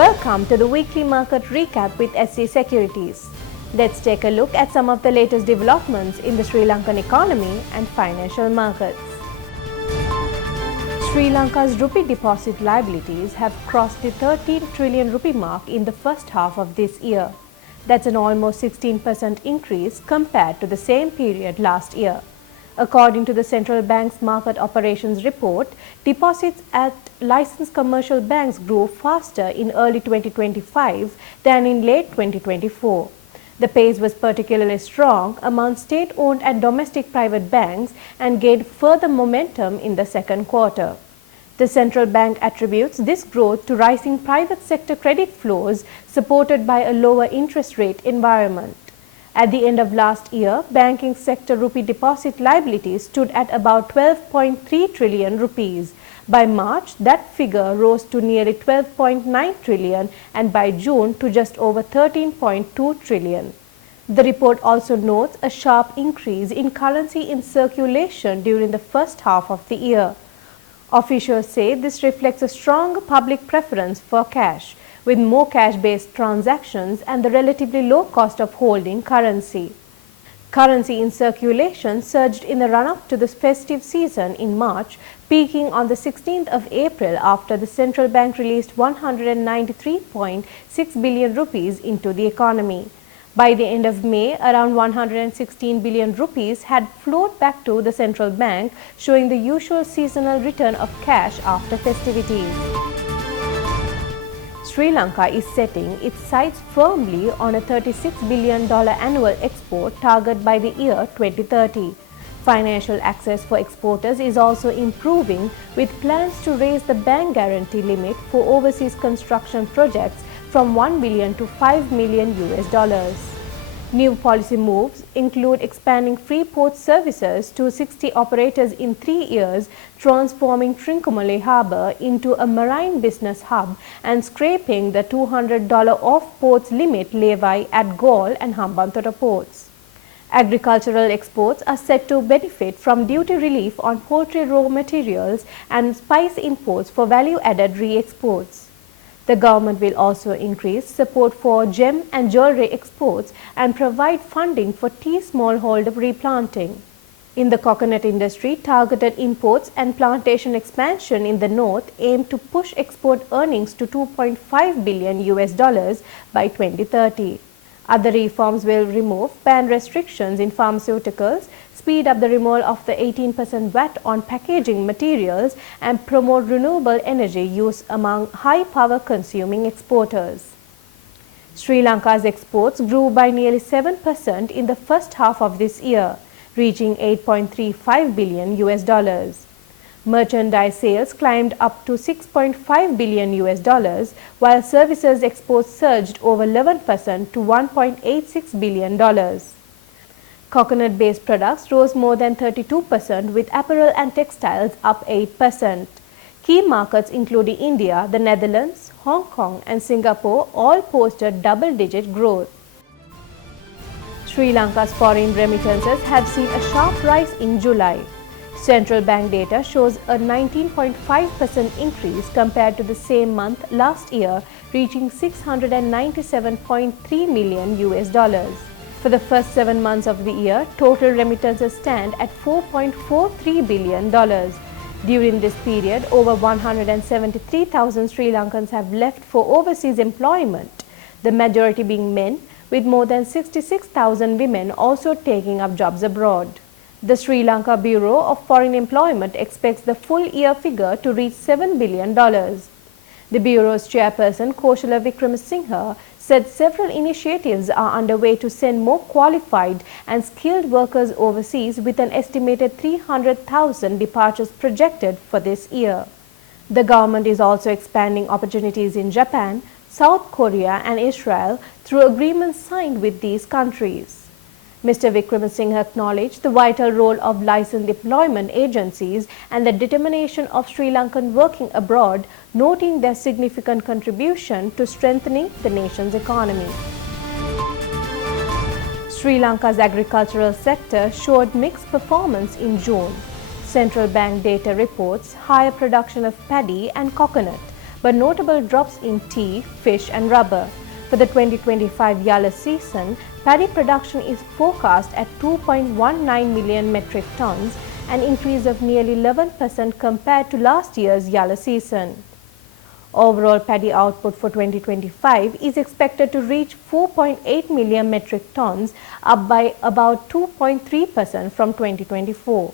Welcome to the weekly market recap with SC Securities. Let's take a look at some of the latest developments in the Sri Lankan economy and financial markets. Sri Lanka's rupee deposit liabilities have crossed the 13 trillion rupee mark in the first half of this year. That's an almost 16% increase compared to the same period last year. According to the central bank's market operations report, deposits at licensed commercial banks grew faster in early 2025 than in late 2024. The pace was particularly strong among state-owned and domestic private banks and gained further momentum in the second quarter. The central bank attributes this growth to rising private sector credit flows supported by a lower interest rate environment. At the end of last year, banking sector rupee deposit liabilities stood at about 12.3 trillion rupees. By March, that figure rose to nearly 12.9 trillion and by June to just over 13.2 trillion. The report also notes a sharp increase in currency in circulation during the first half of the year. Officials say this reflects a strong public preference for cash, with more cash-based transactions and the relatively low cost of holding currency. Currency in circulation surged in the run-up to the festive season in March, peaking on the 16th of April after the central bank released 193.6 billion rupees into the economy. By the end of May, around 116 billion rupees had flowed back to the central bank, showing the usual seasonal return of cash after festivities. Sri Lanka is setting its sights firmly on a $36 billion annual export target by the year 2030. Financial access for exporters is also improving, with plans to raise the bank guarantee limit for overseas construction projects from $1 billion to $5 million US. New policy moves include expanding free port services to 60 operators in 3 years, transforming Trincomalee Harbour into a marine business hub, and scraping the $200 off-ports limit levy at Galle and Hambantota ports. Agricultural exports are set to benefit from duty relief on poultry raw materials and spice imports for value-added re-exports. The government will also increase support for gem and jewelry exports and provide funding for tea smallholder replanting. In the coconut industry, targeted imports and plantation expansion in the north aim to push export earnings to $2.5 billion US by 2030. Other reforms will remove ban restrictions in pharmaceuticals, speed up the removal of the 18% VAT on packaging materials, and promote renewable energy use among high-power consuming exporters. Sri Lanka's exports grew by nearly 7% in the first half of this year, reaching $8.35 billion US. Merchandise sales climbed up to $6.5 billion US, while services exports surged over 11% to $1.86 billion. Coconut-based products rose more than 32%, with apparel and textiles up 8%. Key markets including India, the Netherlands, Hong Kong and Singapore all posted double-digit growth. Sri Lanka's foreign remittances have seen a sharp rise in July. Central bank data shows a 19.5% increase compared to the same month last year, reaching $697.3 million US. For the first 7 months of the year, total remittances stand at $4.43 billion. During this period, over 173,000 Sri Lankans have left for overseas employment, the majority being men, with more than 66,000 women also taking up jobs abroad. The Sri Lanka Bureau of Foreign Employment expects the full year figure to reach $7 billion. The Bureau's chairperson, Kaushala Wickramasinghe, said several initiatives are underway to send more qualified and skilled workers overseas, with an estimated 300,000 departures projected for this year. The government is also expanding opportunities in Japan, South Korea and Israel through agreements signed with these countries. Mr. Wickramasinghe acknowledged the vital role of licensed employment agencies and the determination of Sri Lankan working abroad, noting their significant contribution to strengthening the nation's economy. Sri Lanka's agricultural sector showed mixed performance in June. Central bank data reports higher production of paddy and coconut, but notable drops in tea, fish and rubber. For the 2025 yellow season, paddy production is forecast at 2.19 million metric tons, an increase of nearly 11% compared to last year's yellow season. Overall paddy output for 2025 is expected to reach 4.8 million metric tons, up by about 2.3% from 2024.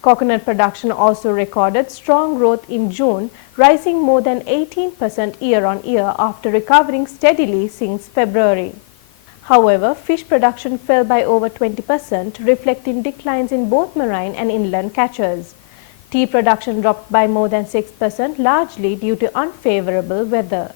Coconut production also recorded strong growth in June, rising more than 18% year-on-year after recovering steadily since February. However, fish production fell by over 20%, reflecting declines in both marine and inland catches. Tea production dropped by more than 6%, largely due to unfavorable weather.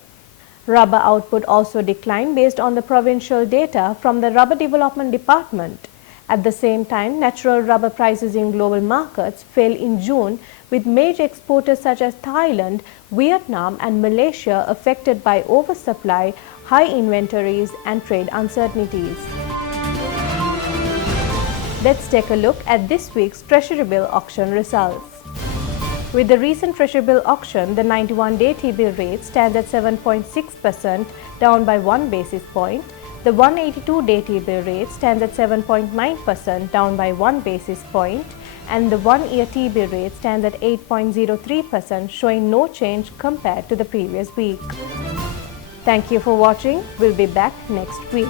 Rubber output also declined based on the provincial data from the Rubber Development Department. At the same time, natural rubber prices in global markets fell in June, with major exporters such as Thailand, Vietnam and Malaysia affected by oversupply, high inventories and trade uncertainties. Let's take a look at this week's Treasury Bill auction results. With the recent Treasury Bill auction, the 91-day T-bill rate stands at 7.6%, down by 1 basis point. The 182-day T-bill rate stands at 7.9%, down by 1 basis point, and the 1-year T-bill rate stands at 8.03%, showing no change compared to the previous week. Thank you for watching. We'll be back next week.